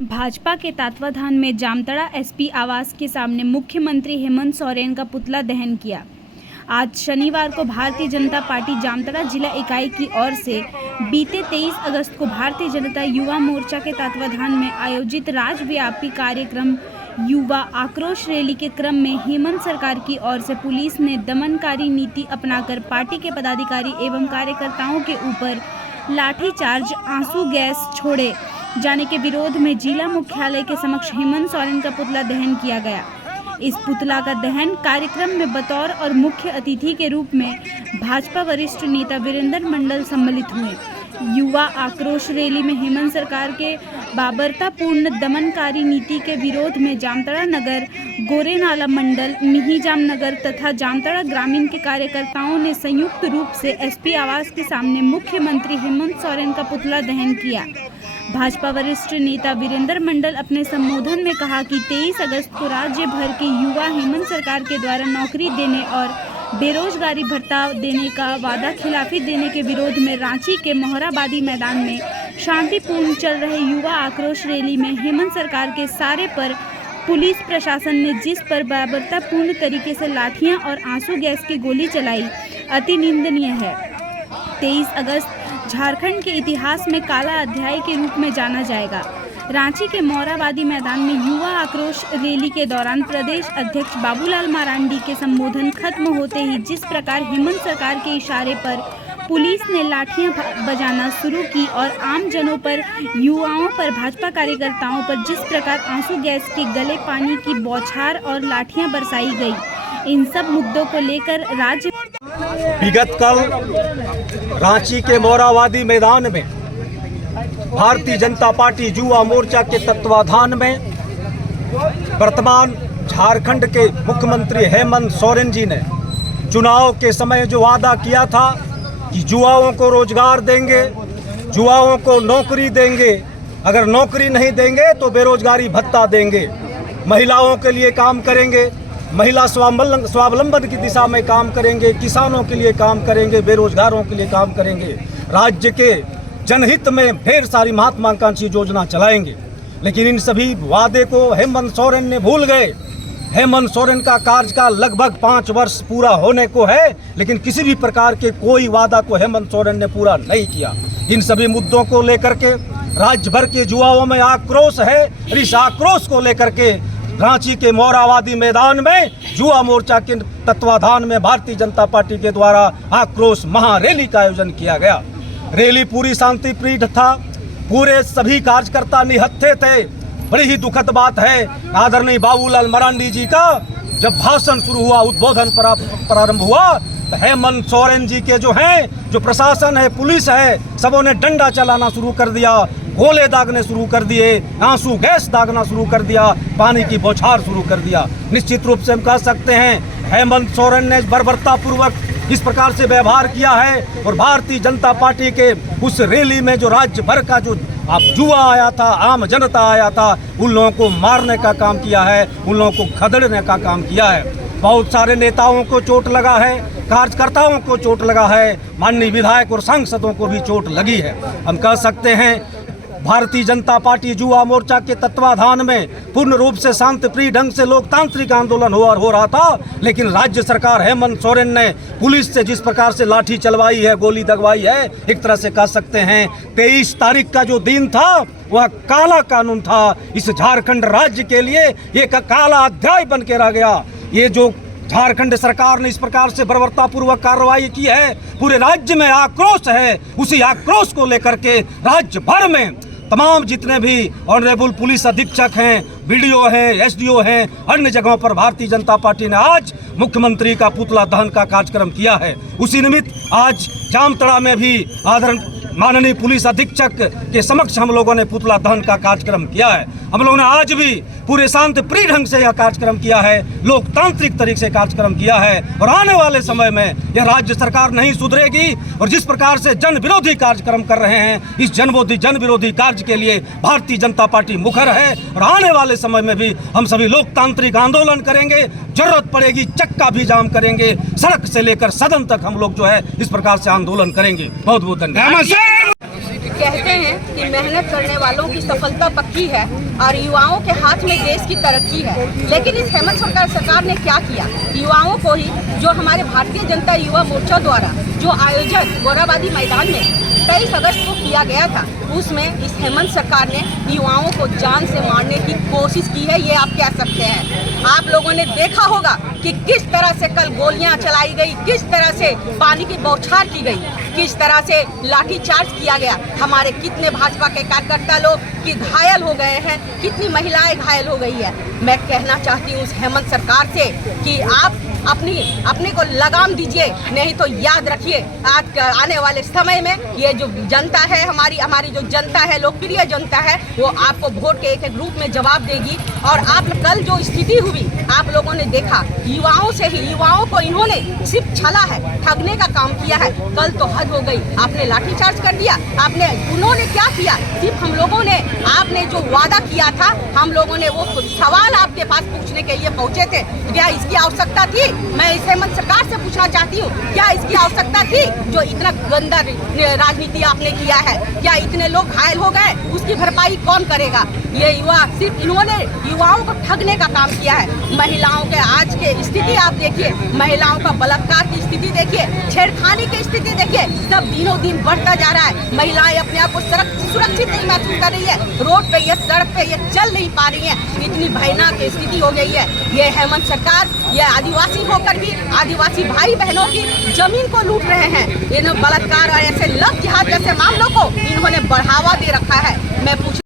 भाजपा के तत्वाधान में जामताड़ा एसपी आवास के सामने मुख्यमंत्री हेमंत सोरेन का पुतला दहन किया। आज शनिवार को भारतीय जनता पार्टी जामताड़ा जिला इकाई की ओर से बीते 23 अगस्त को भारतीय जनता युवा मोर्चा के तत्वाधान में आयोजित राज्यव्यापी कार्यक्रम युवा आक्रोश रैली के क्रम में हेमंत सरकार की ओर से पुलिस ने दमनकारी नीति अपनाकर पार्टी के पदाधिकारी एवं कार्यकर्ताओं के ऊपर लाठीचार्ज, आंसू गैस छोड़े जाने के विरोध में जिला मुख्यालय के समक्ष हेमंत सोरेन का पुतला दहन किया गया। इस पुतला का दहन कार्यक्रम में बतौर और मुख्य अतिथि के रूप में भाजपा वरिष्ठ नेता वीरेंद्र मंडल सम्मिलित हुए। युवा आक्रोश रैली में हेमंत सरकार के बाबरतापूर्ण दमनकारी नीति के विरोध में जामताड़ा नगर, गोरेनाला मंडल, मिहिजाम नगर तथा जामताड़ा ग्रामीण के कार्यकर्ताओं ने संयुक्त रूप से एसपी आवास के सामने मुख्यमंत्री हेमंत सोरेन का पुतला दहन किया। भाजपा वरिष्ठ नेता वीरेंद्र मंडल अपने संबोधन में कहा कि 23 अगस्त को राज्य भर के युवा हेमंत सरकार के द्वारा नौकरी देने और बेरोजगारी भत्ता देने का वादा खिलाफी देने के विरोध में रांची के मोहराबादी मैदान में शांतिपूर्ण चल रहे युवा आक्रोश रैली में हेमंत सरकार के सारे पर पुलिस प्रशासन ने जिस पर बर्बरतापूर्ण तरीके से लाठियां और आंसू गैस की गोली चलाई, अति निंदनीय है। 23 अगस्त झारखंड के इतिहास में काला अध्याय के रूप में जाना जाएगा। रांची के मोहराबादी मैदान में युवा आक्रोश रैली के दौरान प्रदेश अध्यक्ष बाबूलाल मरांडी के संबोधन खत्म होते ही जिस प्रकार हेमंत सरकार के इशारे पर पुलिस ने लाठियां बजाना शुरू की और आम जनों पर, युवाओं पर, भाजपा कार्यकर्ताओं पर जिस प्रकार आंसू गैस के गले पानी की बौछार और लाठियां बरसाई गई, इन सब मुद्दों को लेकर राज्य विगत कल रांची के मोहराबादी मैदान में भारतीय जनता पार्टी युवा मोर्चा के तत्वाधान में वर्तमान झारखंड के मुख्यमंत्री हेमंत सोरेन जी ने चुनाव के समय जो वादा किया था कि युवाओं को रोजगार देंगे, युवाओं को नौकरी देंगे, अगर नौकरी नहीं देंगे तो बेरोजगारी भत्ता देंगे, महिलाओं के लिए काम करेंगे, महिला स्वावलंबन की दिशा में काम करेंगे, किसानों के लिए काम करेंगे, बेरोजगारों के लिए काम करेंगे, राज्य के जनहित में ढेर सारी महत्वाकांक्षी योजना चलाएंगे। लेकिन इन सभी वादे को हेमंत सोरेन ने भूल गए। हेमंत सोरेन का कार्यकाल लगभग 5 वर्ष पूरा होने को है, लेकिन किसी भी प्रकार के कोई वादा को हेमंत सोरेन ने पूरा नहीं किया। इन सभी मुद्दों को लेकर के राज्य भर के युवाओं में आक्रोश है। इस आक्रोश को लेकर के रांची के मोहराबादी मैदान में युवा मोर्चा के तत्वाधान में भारतीय जनता पार्टी के द्वारा आक्रोश महारैली का आयोजन किया गया। रैली पूरी शांतिप्रिय था, पूरे सभी कार्यकर्ता निहत्थे थे। बड़ी ही दुखद बात है, आदरणीय बाबूलाल मरांडी जी का जब भाषण शुरू हुआ, उद्बोधन प्रारंभ हुआ, तो हेमंत सोरेन जी के जो हैं, जो प्रशासन है, पुलिस है, सबों ने डंडा चलाना शुरू कर दिया, गोले दागने शुरू कर दिए, आंसू गैस दागना शुरू कर दिया, पानी की बौछार शुरू कर दिया। निश्चित रूप से हम कह सकते हैं हेमंत सोरेन ने बर्बरतापूर्वक इस प्रकार से व्यवहार किया है और भारतीय जनता पार्टी के उस रैली में जो राज्य भर का जो युवा आया था, आम जनता आया था, उन लोगों को मारने का काम किया है, उन लोगों को खदेड़ने का काम किया है। बहुत सारे नेताओं को चोट लगा है, कार्यकर्ताओं को चोट लगा है, माननीय विधायक और सांसदों को भी चोट लगी है। हम कह सकते हैं भारतीय जनता पार्टी युवा मोर्चा के तत्वाधान में पूर्ण रूप से शांतिप्रिय ढंग से लोकतांत्रिक आंदोलन हो रहा था, लेकिन राज्य सरकार हेमंत सोरेन ने पुलिस से जिस प्रकार से लाठी चलवाई है, गोली दगवाई है, एक तरह से कह सकते हैं 23 तारीख का जो दिन था वह काला कानून था। इस झारखंड राज्य के लिए एक काला अध्याय बन के रह गया। ये जो झारखंड सरकार ने इस प्रकार से बर्बरतापूर्वक कार्रवाई की है, पूरे राज्य में आक्रोश है। उसी आक्रोश को लेकर के राज्य भर में तमाम जितने भी ऑनरेबल पुलिस अधीक्षक हैं, बीडीओ हैं, एसडीओ हैं, अन्य जगहों पर भारतीय जनता पार्टी ने आज मुख्यमंत्री का पुतला दहन का कार्यक्रम किया है। उसी निमित्त आज जामताड़ा में भी माननीय पुलिस अधीक्षक के समक्ष हम लोगों ने पुतला दहन का कार्यक्रम किया है। हम लोगों ने आज भी पूरे शांतिप्रिय ढंग से यह कार्यक्रम किया है, लोकतांत्रिक तरीके से कार्यक्रम किया है और आने वाले समय में यह राज्य सरकार नहीं सुधरेगी और जिस प्रकार से जन विरोधी कार्यक्रम कर रहे हैं, इस जन विरोधी कार्य के लिए भारतीय जनता पार्टी मुखर है और आने वाले समय में भी हम सभी लोकतांत्रिक आंदोलन करेंगे, जरूरत पड़ेगी चक्का भी जाम करेंगे, सड़क से लेकर सदन तक हम लोग जो है इस प्रकार से आंदोलन करेंगे। बहुत बहुत धन्यवाद। कहते हैं कि मेहनत करने वालों की सफलता पक्की है और युवाओं के हाथ में देश की तरक्की है। लेकिन इस हेमंत सरकार ने क्या किया, युवाओं को ही जो हमारे भारतीय जनता युवा मोर्चा द्वारा जो आयोजन मोराबादी मैदान में 23 अगस्त को किया गया था, उसमें इस हेमंत सरकार ने युवाओं को जान से मारने की कोशिश की है, ये आप कह सकते हैं। आप लोगों ने देखा होगा कि किस तरह से कल गोलियां चलाई गई, किस तरह से पानी की बौछार की गई, किस तरह से लाठीचार्ज किया गया। हमारे कितने भाजपा के कार्यकर्ता लोग कि घायल हो गए हैं, कितनी महिलाएं घायल हो गई है। मैं कहना चाहती हूँ उस हेमंत सरकार से कि आप अपने को लगाम दीजिए, नहीं तो याद रखिए आज आने वाले समय में ये जो जनता है, हमारी जो जनता है, लोकप्रिय जनता है, वो आपको वोट के एक रूप में जवाब देगी। और आप कल जो स्थिति हुई आप लोगों ने देखा, युवाओं को इन्होंने सिर्फ छला है, ठगने का काम किया है। कल तो हद हो गई, आपने लाठीचार्ज कर दिया। उन्होंने क्या किया, सिर्फ हम लोगों ने आपने जो वादा किया था, हम लोगों ने वो सवाल आपके पास पूछने के लिए पहुंचे थे, क्या इसकी आवश्यकता थी? मैं इस हेमंत सरकार से पूछना चाहती हूँ, क्या इसकी आवश्यकता थी? जो इतना गंदा राजनीति आपने किया है, क्या इतने लोग घायल हो गए, उसकी भरपाई कौन करेगा? ये युवा सिर्फ इन्होंने युवाओं को ठगने का काम किया है। महिलाओं के आज के स्थिति आप देखिए, महिलाओं का बलात्कार की स्थिति देखिए, छेड़खानी की स्थिति देखिए, सब दिनों दिन बढ़ता जा रहा है। महिलाएं अपने आप को सुरक्षित नहीं महसूस कर रही है, रोड पे ये सड़क पे ये चल नहीं पा रही है, इतनी भयानक स्थिति हो गई है। ये हेमंत सरकार ये आदिवासी होकर भी आदिवासी भाई बहनों की जमीन को लूट रहे हैं। इन बलात्कार और ऐसे लव जिहाद जैसे मामलों को इन्होंने बढ़ावा दे रखा है। मैं पूछ